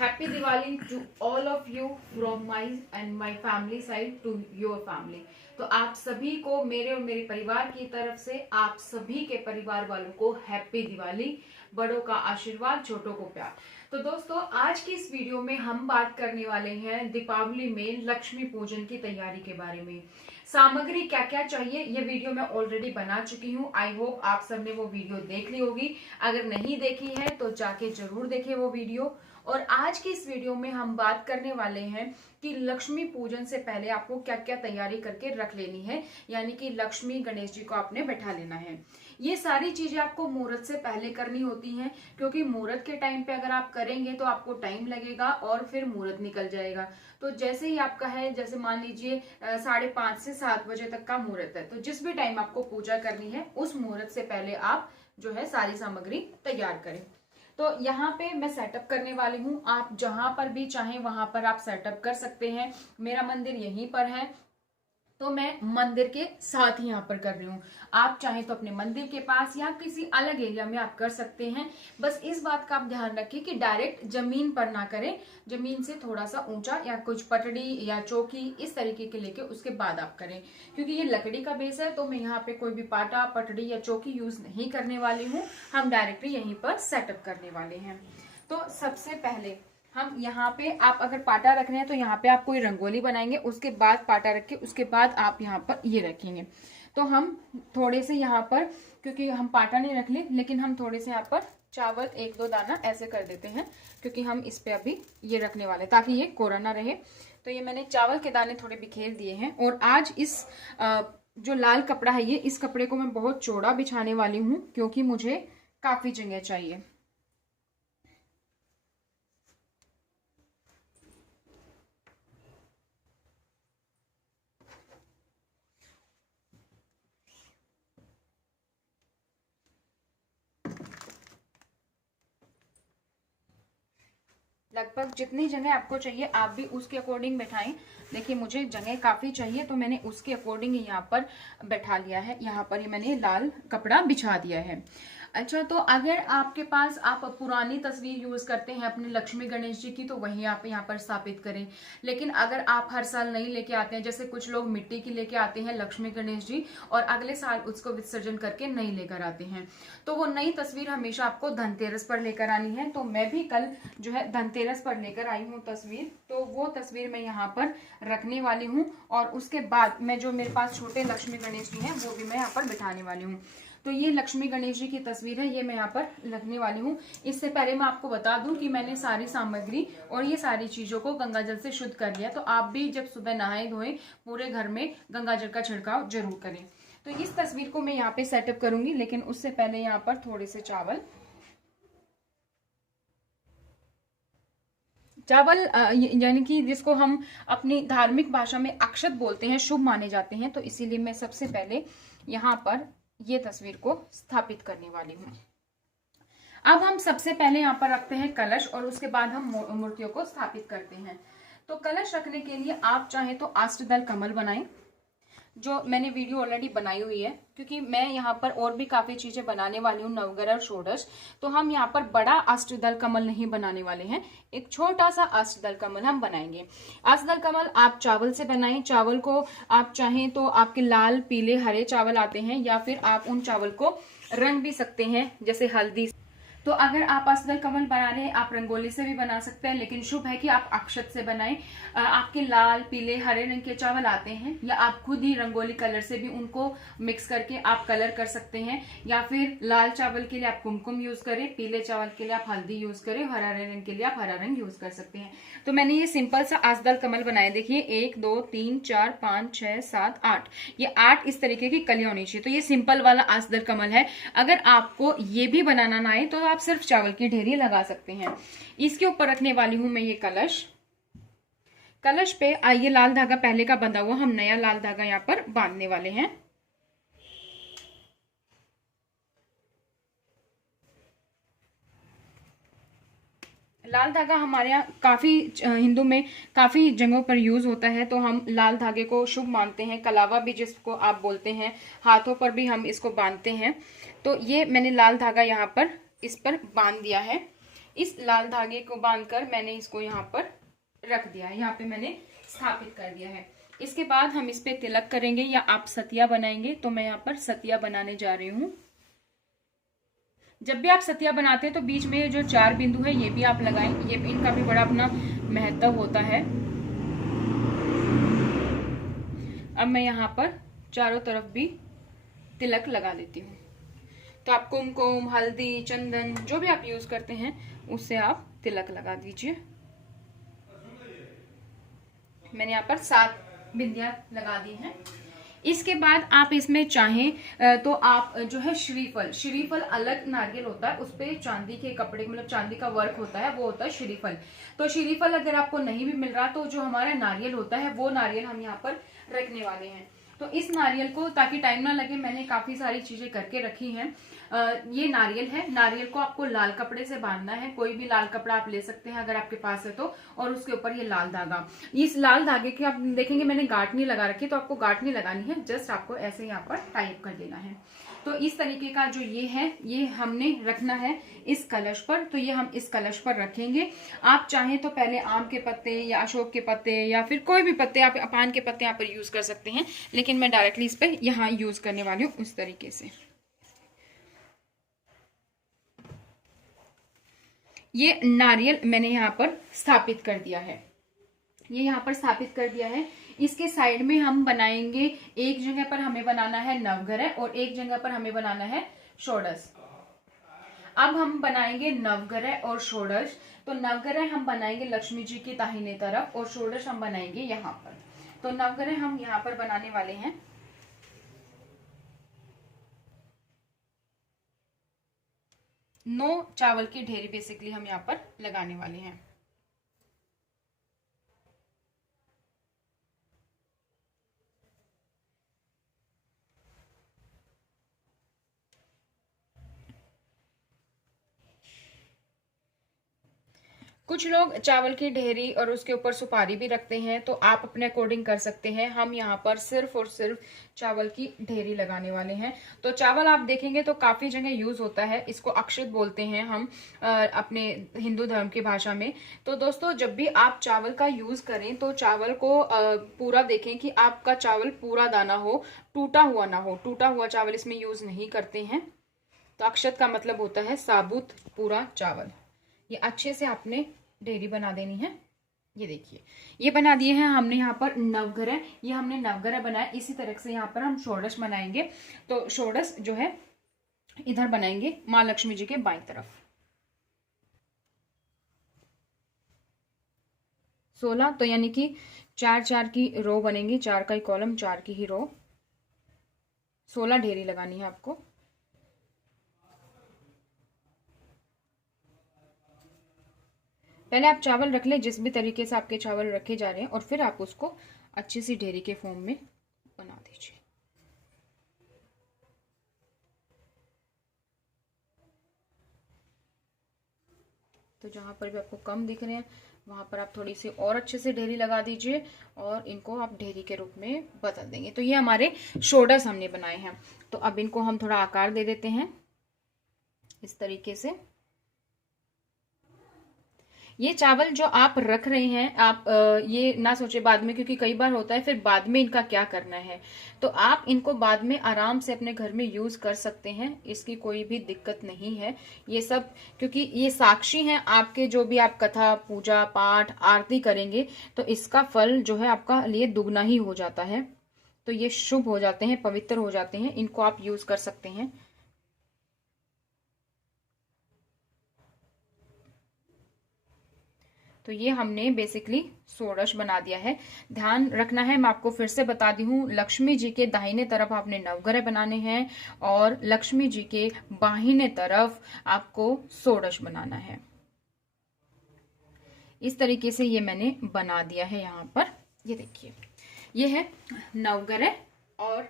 Happy Diwali to all of you from my and my family side to your family। तो आप सभी को मेरे और मेरे परिवार की तरफ से आप सभी के परिवार वालों को हैप्पी दिवाली। बड़ों का आशीर्वाद, छोटों को प्यार। तो दोस्तों, आज की इस वीडियो में हम बात करने वाले हैं दीपावली में लक्ष्मी पूजन की तैयारी के बारे में। सामग्री क्या क्या चाहिए ये वीडियो मैं ऑलरेडी बना चुकी हूँ। आई होप आप सबने वो वीडियो देख ली होगी। अगर नहीं देखी है तो जाके जरूर देखें वो वीडियो। और आज की इस वीडियो में हम बात करने वाले हैं कि लक्ष्मी पूजन से पहले आपको क्या क्या तैयारी करके रख लेनी है, यानी कि लक्ष्मी गणेश जी को आपने बैठा लेना है। ये सारी चीजें आपको मुहूर्त से पहले करनी होती हैं, क्योंकि मुहूर्त के टाइम पे अगर आप करेंगे तो आपको टाइम लगेगा और फिर मुहूर्त निकल जाएगा। तो जैसे ही आपका है, जैसे मान लीजिए 5:30 से 7 बजे तक का मुहूर्त है, तो जिस भी टाइम आपको पूजा करनी है उस मुहूर्त से पहले आप जो है सारी सामग्री तैयार करें। तो यहाँ पे मैं सेटअप करने वाली हूँ। आप जहां पर भी चाहें वहां पर आप सेटअप कर सकते हैं। मेरा मंदिर यहीं पर है, तो मैं मंदिर के साथ ही यहाँ पर कर रही हूँ। आप चाहें तो अपने मंदिर के पास या किसी अलग एरिया में आप कर सकते हैं। बस इस बात का आप ध्यान रखिए कि डायरेक्ट जमीन पर ना करें, जमीन से थोड़ा सा ऊंचा या कुछ पटड़ी या चौकी इस तरीके के लेके उसके बाद आप करें, क्योंकि ये लकड़ी का बेस है। तो मैं यहाँ पे कोई भी पाटा, पटड़ी या चौकी यूज नहीं करने वाली हूँ। हम डायरेक्टली यहीं पर सेटअप करने वाले हैं। तो सबसे पहले हम यहाँ पे, आप अगर पाटा रख रहे हैं तो यहाँ पे आप कोई रंगोली बनाएंगे, उसके बाद पाटा रख के उसके बाद आप यहाँ पर ये रखेंगे। तो हम थोड़े से यहाँ पर, क्योंकि हम पाटा नहीं रख ले, लेकिन हम थोड़े से यहाँ पर चावल 1-2 दाना ऐसे कर देते हैं, क्योंकि हम इस पे अभी ये रखने वाले ताकि ये कोरा ना रहे। तो ये मैंने चावल के दाने थोड़े बिखेर दिए हैं। और आज इस जो लाल कपड़ा है, ये इस कपड़े को मैं बहुत चौड़ा बिछाने वाली हूँ, क्योंकि मुझे काफी जगह चाहिए। लगभग जितनी जगह आपको चाहिए आप भी उसके अकॉर्डिंग बैठाएं। देखिए मुझे जगह काफी चाहिए, तो मैंने उसके अकॉर्डिंग यहाँ पर बैठा लिया है। यहाँ पर ये मैंने लाल कपड़ा बिछा दिया है। अच्छा, तो अगर आपके पास आप पुरानी तस्वीर यूज करते हैं अपने लक्ष्मी गणेश जी की, तो वही आप यहाँ पर स्थापित करें। लेकिन अगर आप हर साल नहीं लेके आते हैं, जैसे कुछ लोग मिट्टी की लेके आते हैं लक्ष्मी गणेश जी और अगले साल उसको विसर्जन करके नहीं लेकर आते हैं, तो वो नई तस्वीर हमेशा आपको धनतेरस पर लेकर आनी है। तो मैं भी कल जो है धनतेरस पर लेकर आई हूँ तस्वीर, तो वो तस्वीर मैं यहाँ पर रखने वाली हूँ। और उसके बाद मैं जो मेरे पास छोटे लक्ष्मी गणेश जी हैं वो भी मैं यहाँ पर बिठाने वाली हूँ। तो ये लक्ष्मी गणेश जी की तस्वीर है, ये मैं यहाँ पर रखने वाली हूँ। इससे पहले मैं आपको बता दूं कि मैंने सारी सामग्री और ये सारी चीजों को गंगाजल से शुद्ध कर लिया। तो आप भी जब सुबह नहाए धोए पूरे घर में गंगाजल का छिड़काव जरूर करें। तो इस तस्वीर को मैं यहाँ पे सेटअप करूंगी, लेकिन उससे पहले यहाँ पर थोड़े से चावल यानी कि जिसको हम अपनी धार्मिक भाषा में अक्षत बोलते हैं, शुभ माने जाते हैं। तो इसीलिए मैं सबसे पहले यहाँ पर ये तस्वीर को स्थापित करने वाली हूँ। अब हम सबसे पहले यहाँ पर रखते हैं कलश, और उसके बाद हम मूर्तियों को स्थापित करते हैं। तो कलश रखने के लिए आप चाहें तो अष्टदल कमल बनाएं, जो मैंने वीडियो ऑलरेडी बनाई हुई है, क्योंकि मैं यहाँ पर और भी काफी चीजें बनाने वाली हूँ, नवग्रह और षोडश। तो हम यहाँ पर बड़ा अष्टदल कमल नहीं बनाने वाले हैं, एक छोटा सा अष्टदल कमल हम बनाएंगे। अष्टदल कमल आप चावल से बनाएं। चावल को आप चाहें तो आपके लाल, पीले, हरे चावल आते हैं, या फिर आप उन चावल को रंग भी सकते हैं, जैसे हल्दी। तो अगर आप अष्टदल कमल बना रहे हैं, आप रंगोली से भी बना सकते हैं, लेकिन शुभ है कि आप अक्षत से बनाएं। आपके लाल, पीले, हरे रंग के चावल आते हैं, या आप खुद ही रंगोली कलर से भी उनको मिक्स करके आप कलर कर सकते हैं। या फिर लाल चावल के लिए आप कुमकुम यूज करें, पीले चावल के लिए आप हल्दी यूज करें, हरे रंग के लिए आप हरा रंग यूज कर सकते हैं। तो मैंने ये सिंपल सा अष्टदल कमल बनाया। देखिए 1 2 3 4 5 6 7 8, ये 8 इस तरीके की कलियां होनी चाहिए। तो ये सिंपल वाला अष्टदल कमल है। अगर आपको ये भी बनाना ना आए तो आप सिर्फ चावल की ढेरी लगा सकते हैं। इसके ऊपर रखने वाली हूं मैं ये कलश। कलश पे आइए, लाल धागा पहले का बंधा हुआ, हम नया लाल धागा यहाँ पर बांधने वाले हैं। लाल धागा हमारे यहाँ काफी हिंदू में काफी जगहों पर यूज होता है, तो हम लाल धागे को शुभ मानते हैं। कलावा भी जिसको आप बोलते हैं, हाथों पर भी हम इसको बांधते हैं। तो ये मैंने लाल धागा यहाँ पर इस पर बांध दिया है। इस लाल धागे को बांधकर मैंने इसको यहाँ पर रख दिया है, यहाँ पे मैंने स्थापित कर दिया है। इसके बाद हम इस पे तिलक करेंगे या आप सतिया बनाएंगे, तो मैं यहाँ पर सतिया बनाने जा रही हूँ। जब भी आप सतिया बनाते हैं तो बीच में जो 4 बिंदु है ये भी आप लगाएं, ये भी इनका भी बड़ा अपना महत्व होता है। अब मैं यहाँ पर चारों तरफ भी तिलक लगा लेती हूँ। तो आप कुमकुम, हल्दी, चंदन जो भी आप यूज करते हैं उससे आप तिलक लगा दीजिए। मैंने यहाँ पर 7 बिंदियां लगा दी हैं। इसके बाद आप इसमें चाहें तो आप जो है श्रीफल अलग नारियल होता है, उस पे चांदी के कपड़े मतलब चांदी का वर्क होता है, वो होता है श्रीफल। तो श्रीफल अगर आपको नहीं भी मिल रहा तो जो हमारा नारियल होता है वो नारियल हम यहाँ पर रखने वाले हैं। तो इस नारियल को, ताकि टाइम ना लगे, मैंने काफी सारी चीजें करके रखी हैं। ये नारियल है, नारियल को आपको लाल कपड़े से बांधना है, कोई भी लाल कपड़ा आप ले सकते हैं अगर आपके पास है तो, और उसके ऊपर ये लाल धागा। इस लाल धागे की आप देखेंगे मैंने गांठ नहीं लगा रखी, तो आपको गांठ नहीं लगानी है, जस्ट आपको ऐसे यहाँ पर टाइप कर देना है। तो इस तरीके का जो ये है, ये हमने रखना है इस कलश पर। तो ये हम इस कलश पर रखेंगे। आप चाहें तो पहले आम के पत्ते या अशोक के पत्ते या फिर कोई भी पत्ते, आप पान के पत्ते यहाँ पर यूज कर सकते हैं, लेकिन मैं डायरेक्टली इस पर यहाँ यूज करने वाली हूँ उस तरीके से। ये नारियल मैंने यहाँ पर स्थापित कर दिया है, ये यहाँ पर स्थापित कर दिया है। इसके साइड में हम बनाएंगे, एक जगह पर हमें बनाना है नवग्रह और एक जगह पर हमें बनाना है षोडश। अब हम बनाएंगे नवग्रह और षोडश। तो नवग्रह हम बनाएंगे लक्ष्मी जी की दाहिने तरफ और षोडश हम बनाएंगे यहाँ पर। तो नवग्रह हम यहाँ पर बनाने वाले हैं। 9 चावल की ढेरी बेसिकली हम यहाँ पर लगाने वाले हैं। कुछ लोग चावल की ढेरी और उसके ऊपर सुपारी भी रखते हैं, तो आप अपने अकॉर्डिंग कर सकते हैं। हम यहाँ पर सिर्फ और सिर्फ चावल की ढेरी लगाने वाले हैं। तो चावल आप देखेंगे तो काफी जगह यूज होता है, इसको अक्षत बोलते हैं हम अपने हिंदू धर्म की भाषा में। तो दोस्तों जब भी आप चावल का यूज करें तो चावल को पूरा देखें कि आपका चावल पूरा दाना हो, टूटा हुआ ना हो। टूटा हुआ चावल इसमें यूज नहीं करते हैं। तो अक्षत का मतलब होता है साबुत पूरा चावल। ये अच्छे से आपने ढेरी बना देनी है। ये देखिए ये बना दिए हैं हमने यहाँ पर नवग्रह, ये हमने नवग्रह बनाया। इसी तरह से यहाँ पर हम षोडश बनाएंगे। तो षोडश जो है इधर बनाएंगे माँ लक्ष्मी जी के बाईं तरफ। 16 तो यानी कि 4-4 की रो बनेंगी, 4 का ही कॉलम, 4 की ही रो। 16 ढेरी लगानी है आपको। पहले आप चावल रख लें जिस भी तरीके से आपके चावल रखे जा रहे हैं, और फिर आप उसको अच्छी सी ढेरी के फॉर्म में बना दीजिए। तो जहां पर भी आपको कम दिख रहे हैं वहां पर आप थोड़ी सी और अच्छे से ढेरी लगा दीजिए और इनको आप ढेरी के रूप में बदल देंगे। तो ये हमारे षोडश हमने बनाए हैं। तो अब इनको हम थोड़ा आकार दे देते हैं इस तरीके से। ये चावल जो आप रख रहे हैं, आप ये ना सोचे बाद में, क्योंकि कई बार होता है फिर बाद में इनका क्या करना है। तो आप इनको बाद में आराम से अपने घर में यूज कर सकते हैं, इसकी कोई भी दिक्कत नहीं है। ये सब क्योंकि ये साक्षी हैं आपके, जो भी आप कथा, पूजा पाठ, आरती करेंगे तो इसका फल जो है आपका लिए दुगना ही हो जाता है। तो ये शुभ हो जाते हैं, पवित्र हो जाते हैं, इनको आप यूज कर सकते हैं। तो ये हमने बेसिकली षोडश बना दिया है। ध्यान रखना है, मैं आपको फिर से बता दी हूँ, लक्ष्मी जी के दाहिने तरफ आपने नवग्रह बनाने हैं और लक्ष्मी जी के बाहिने तरफ आपको षोडश बनाना है। इस तरीके से ये मैंने बना दिया है यहाँ पर। ये देखिए ये है नवग्रह और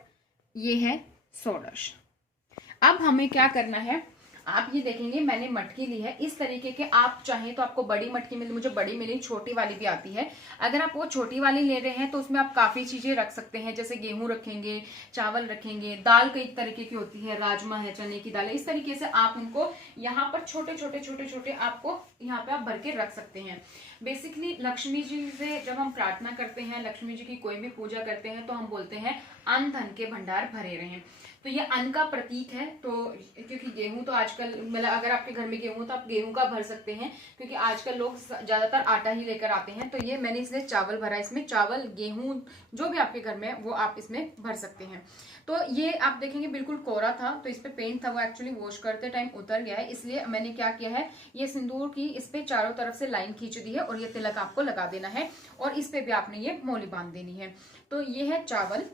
ये है षोडश। अब हमें क्या करना है, आप ये देखेंगे मैंने मटकी ली है इस तरीके के, आप चाहें तो आपको बड़ी मटकी मिली, मुझे बड़ी मिली, छोटी वाली भी आती है। अगर आप वो छोटी वाली ले रहे हैं तो उसमें आप काफी चीजें रख सकते हैं, जैसे गेहूं रखेंगे, चावल रखेंगे, दाल कई तरीके की होती है, राजमा है, चने की दाल है, इस तरीके से आप उनको यहाँ पर छोटे छोटे छोटे छोटे आपको यहाँ पे आप भर के रख सकते हैं। बेसिकली लक्ष्मी जी से जब हम प्रार्थना करते हैं, लक्ष्मी जी की कोई भी पूजा करते हैं, तो हम बोलते हैं अन्न धन के भंडार भरे रहें। तो ये अन्न का प्रतीक है। तो क्योंकि गेहूं तो आजकल मतलब अगर आपके घर में गेहूं तो आप गेहूं का भर सकते हैं, क्योंकि आजकल लोग ज्यादातर आटा ही लेकर आते हैं। तो ये मैंने इसलिए चावल भरा, इसमें चावल गेहूं जो भी आपके घर में है वो आप इसमें भर सकते हैं। तो ये आप देखेंगे बिल्कुल कोरा था, तो इस पे पेंट था वो एक्चुअली वॉश करते टाइम उतर गया है, इसलिए मैंने क्या किया है, ये सिंदूर की इस पे चारों तरफ से लाइन खींच दी है और ये तिलक आपको लगा देना है और इस पे भी आपने ये मोली बांध देनी है। तो ये है चावल,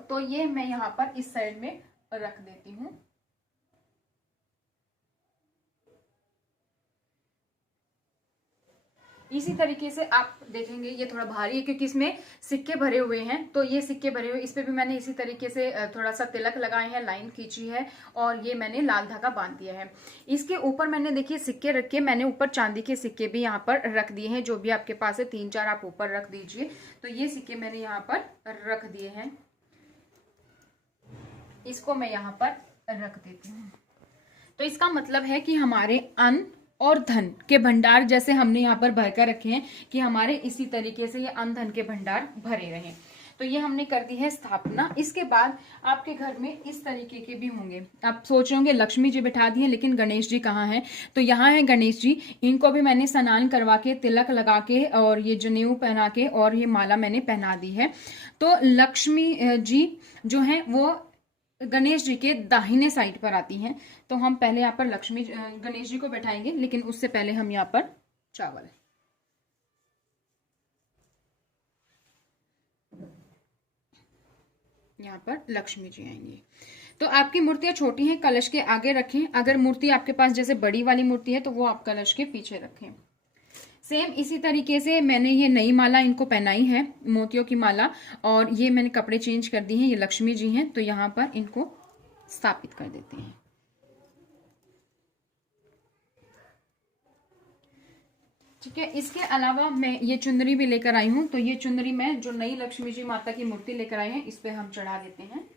तो ये मैं यहाँ पर इस साइड में रख देती हूँ। इसी तरीके से आप देखेंगे ये थोड़ा भारी है क्योंकि इसमें सिक्के भरे हुए हैं, तो ये सिक्के भरे हुए इस पे भी मैंने इसी तरीके से थोड़ा सा तिलक लगाए हैं, लाइन खींची है और ये मैंने लाल धागा बांध दिया है। इसके ऊपर मैंने देखिए सिक्के रखे, मैंने ऊपर चांदी के सिक्के भी यहाँ पर रख दिए हैं, जो भी आपके पास है 3-4 आप ऊपर रख दीजिए। तो ये सिक्के मैंने यहाँ पर रख दिए हैं, इसको मैं यहाँ पर रख देती हूँ। तो इसका मतलब है कि हमारे अन्न और धन के भंडार जैसे हमने यहाँ पर भर कर रखे हैं कि हमारे इसी तरीके से ये अन्न धन के भंडार भरे रहें। तो ये हमने कर दी है स्थापना। इसके बाद आपके घर में इस तरीके के भी होंगे, आप सोच रहे होंगे लक्ष्मी जी बैठा दी है लेकिन गणेश जी कहाँ हैं, तो यहाँ है गणेश जी। इनको भी मैंने स्नान करवा के, तिलक लगा के और ये जनेऊ पहना के और ये माला मैंने पहना दी है। तो लक्ष्मी जी जो है वो गणेश जी के दाहिने साइड पर आती हैं। तो हम पहले यहाँ पर लक्ष्मी गणेश जी को बैठाएंगे, लेकिन उससे पहले हम यहाँ पर चावल, यहाँ पर लक्ष्मी जी आएंगी। तो आपकी मूर्तियां छोटी हैं, कलश के आगे रखें। अगर मूर्ति आपके पास जैसे बड़ी वाली मूर्ति है तो वो आप कलश के पीछे रखें। सेम इसी तरीके से मैंने ये नई माला इनको पहनाई है, मोतियों की माला, और ये मैंने कपड़े चेंज कर दिए हैं, ये लक्ष्मी जी हैं। तो यहाँ पर इनको स्थापित कर देते हैं। ठीक है, इसके अलावा मैं ये चुनरी भी लेकर आई हूं। तो ये चुनरी मैं जो नई लक्ष्मी जी माता की मूर्ति लेकर आए हैं इस पे हम चढ़ा देते हैं।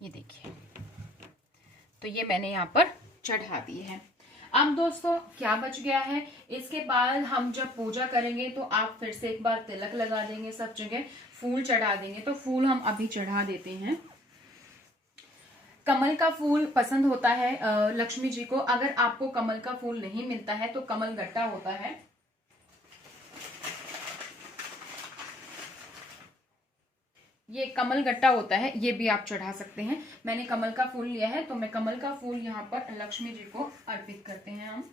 ये देखिए, तो ये मैंने यहाँ पर चढ़ा दी है। अब दोस्तों क्या बच गया है, इसके बाद हम जब पूजा करेंगे तो आप फिर से एक बार तिलक लगा देंगे, सब जगह फूल चढ़ा देंगे। तो फूल हम अभी चढ़ा देते हैं। कमल का फूल पसंद होता है लक्ष्मी जी को। अगर आपको कमल का फूल नहीं मिलता है तो कमल गट्टा होता है, ये कमल गट्टा होता है, ये भी आप चढ़ा सकते हैं। मैंने कमल का फूल लिया है, तो मैं कमल का फूल यहाँ पर लक्ष्मी जी को अर्पित करते हैं हम।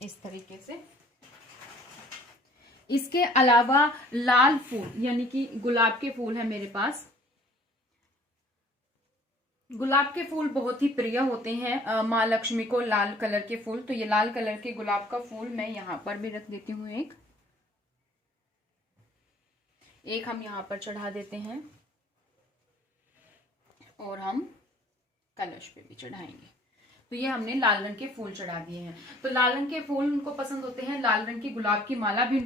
इस तरीके से। इसके अलावा लाल फूल यानी कि गुलाब के फूल है मेरे पास। गुलाब के फूल बहुत ही प्रिय होते हैं माँ लक्ष्मी को, लाल कलर के फूल। तो ये लाल कलर के गुलाब का फूल मैं यहाँ पर भी रख देती हूँ। एक हम यहाँ पर चढ़ा देते हैं और हम कलश पे भी चढ़ाएंगे। तो ये हमने लाल रंग के फूल चढ़ा दिए हैं। तो लाल रंग के फूल उनको पसंद होते हैं, लाल रंग की गुलाब की माला भी।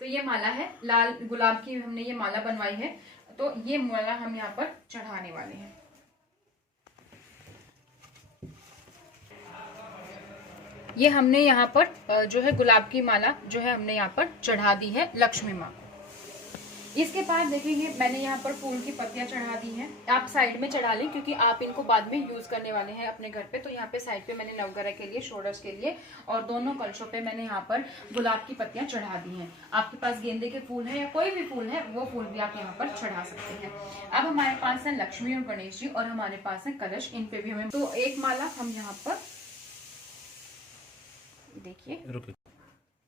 तो ये माला है लाल गुलाब की, हमने ये माला बनवाई है। तो ये माला हम यहाँ पर चढ़ाने वाले हैं। ये हमने यहाँ पर जो है गुलाब की माला जो है हमने यहाँ पर चढ़ा दी है लक्ष्मी माँ। इसके बाद देखेंगे मैंने यहाँ पर फूल की पत्तियां चढ़ा दी हैं। आप साइड में चढ़ा लें क्योंकि आप इनको बाद में यूज करने वाले हैं अपने घर पे। तो यहाँ पे साइड पे मैंने नवग्रह के लिए, षोडश के लिए और दोनों कलशों पे मैंने यहाँ पर गुलाब की पत्तियां चढ़ा दी हैं। आपके पास गेंदे के फूल है या कोई भी फूल है वो फूल भी आप यहाँ पर चढ़ा सकते हैं। अब हमारे पास है लक्ष्मी और गणेश जी और हमारे पास है कलश, इन पे भी हमें तो एक माला हम यहाँ पर देखिए,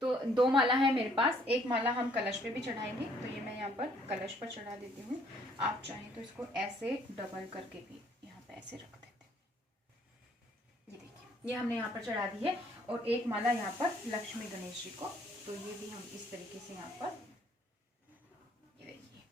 तो 2 माला है मेरे पास, एक माला हम कलश पे भी चढ़ाएंगे। तो ये मैं यहाँ पर कलश पर चढ़ा देती हूँ। आप चाहें तो इसको ऐसे डबल करके भी यहाँ पे ऐसे रख देते हैं। ये देखिए, ये हमने यहाँ पर चढ़ा दी है, और एक माला यहाँ पर लक्ष्मी गणेश जी को। तो ये भी हम इस तरीके से यहाँ पर, ये देखिए,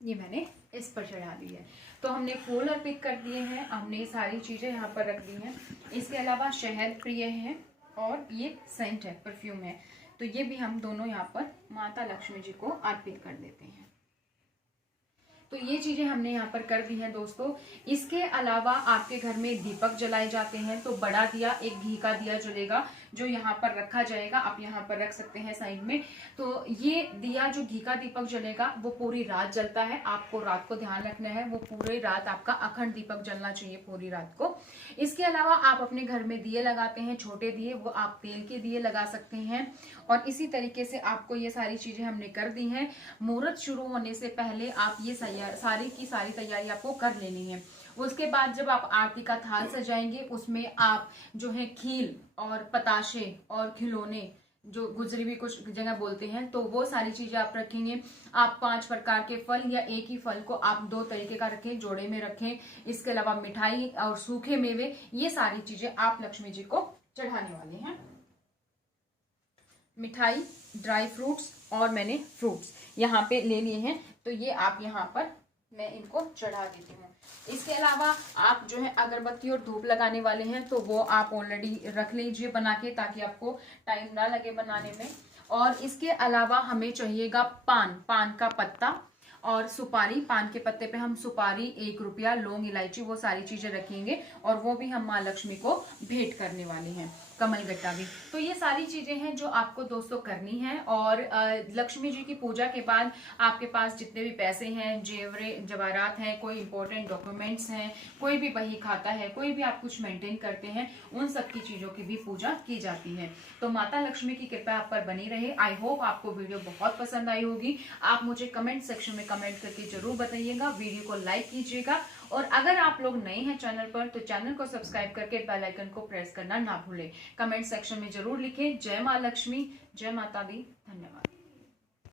ये मैंने इस पर चढ़ा दी है। तो हमने फूल अर्पित कर दिए हैं, हमने सारी चीजें यहाँ पर रख दी हैं। इसके अलावा शहद प्रिय है और ये सेंट है, परफ्यूम है, तो ये भी हम दोनों यहाँ पर माता लक्ष्मी जी को अर्पित कर देते हैं। तो ये चीजें हमने यहाँ पर कर दी हैं दोस्तों। इसके अलावा आपके घर में दीपक जलाए जाते हैं, तो बड़ा दिया, एक घी का दिया जलेगा जो यहाँ पर रखा जाएगा, आप यहाँ पर रख सकते हैं साइड में। तो ये दिया जो घी का दीपक जलेगा वो पूरी रात जलता है, आपको रात को ध्यान रखना है, वो पूरी रात आपका अखंड दीपक जलना चाहिए पूरी रात को। इसके अलावा आप अपने घर में दिए लगाते हैं, छोटे दिए, वो आप तेल के दिए लगा सकते हैं। और इसी तरीके से आपको ये सारी चीजें हमने कर दी हैं। मुहूर्त शुरू होने से पहले आप ये सारी की सारी तैयारी आपको कर लेनी है। उसके बाद जब आप आरती का थाल सजाएंगे, उसमें आप जो है खील और पताशे और खिलौने, जो गुजरी भी कुछ जगह बोलते हैं, तो वो सारी चीजें आप रखेंगे। आप 5 प्रकार के फल या एक ही फल को आप 2 तरीके का रखें, जोड़े में रखें। इसके अलावा मिठाई और सूखे मेवे, ये सारी चीजें आप लक्ष्मी जी को चढ़ाने वाले हैं। मिठाई, ड्राई फ्रूट्स और मैंने फ्रूट्स यहाँ पे ले लिए हैं, तो ये आप यहाँ पर मैं इनको चढ़ा देती हूँ। इसके अलावा आप जो है अगरबत्ती और धूप लगाने वाले हैं, तो वो आप ऑलरेडी रख लीजिए बना के, ताकि आपको टाइम ना लगे बनाने में। और इसके अलावा हमें चाहिएगा पान का पत्ता और सुपारी। पान के पत्ते पे हम सुपारी, 1 रुपया, लौंग, इलायची, वो सारी चीजें रखेंगे, और वो भी हम माँ लक्ष्मी को भेंट करने वाले हैं, कमल गट्टा भी। तो ये सारी चीजें हैं जो आपको दोस्तों करनी है। और लक्ष्मी जी की पूजा के बाद आपके पास जितने भी पैसे हैं, जवाहरात हैं, कोई इंपॉर्टेंट डॉक्यूमेंट्स हैं, कोई भी बही खाता है, कोई भी आप कुछ मेंटेन करते हैं, उन सब की चीजों की भी पूजा की जाती है। तो माता लक्ष्मी की कृपा आप पर बनी रहे। आई होप आपको वीडियो बहुत पसंद आई होगी। आप मुझे कमेंट सेक्शन में कमेंट करके जरूर बताइएगा, वीडियो को लाइक कीजिएगा, और अगर आप लोग नए हैं चैनल पर तो चैनल को सब्सक्राइब करके बेल आइकन को प्रेस करना ना भूलें। कमेंट सेक्शन में जरूर लिखें जय माँ लक्ष्मी, जय माता दी। धन्यवाद।